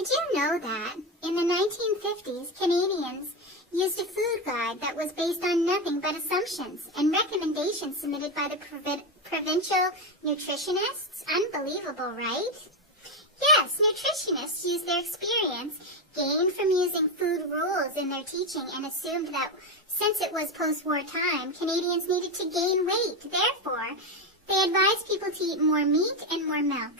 Did you know that in the 1950s, Canadians used a food guide that was based on nothing but assumptions and recommendations submitted by the provincial nutritionists? Unbelievable, right? Yes, nutritionists used their experience gained from using food rules in their teaching and assumed that since it was post-war time, Canadians needed to gain weight. Therefore, they advised people to eat more meat and more milk.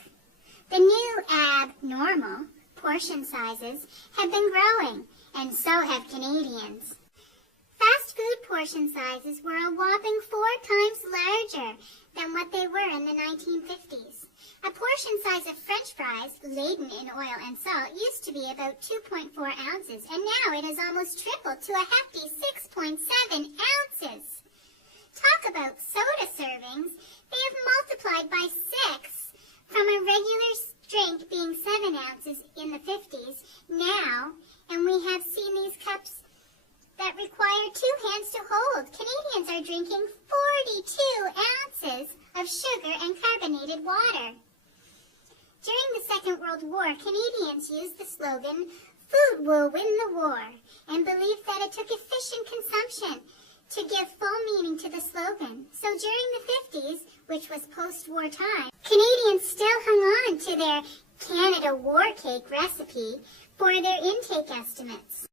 The new abnormal portion sizes have been growing, and so have Canadians. Fast food portion sizes were a whopping 4 times larger than what they were in the 1950s. A portion size of French fries, laden in oil and salt, used to be about 2.4 ounces, and now it has almost tripled to a hefty 6.7 ounces. Talk about soda servings. They have multiplied by 6 from a regular drink being 7 ounces in the 50s now, and we have seen these cups that require 2 hands to hold. Canadians are drinking 42 ounces of sugar and carbonated water. During the Second World War, Canadians used the slogan, "Food will win the war," and believed that it took efficient consumption to give full meaning to the slogan. So during the 50s, which was post-war time, Canadians still hung on to their Canada war cake recipe for their intake estimates.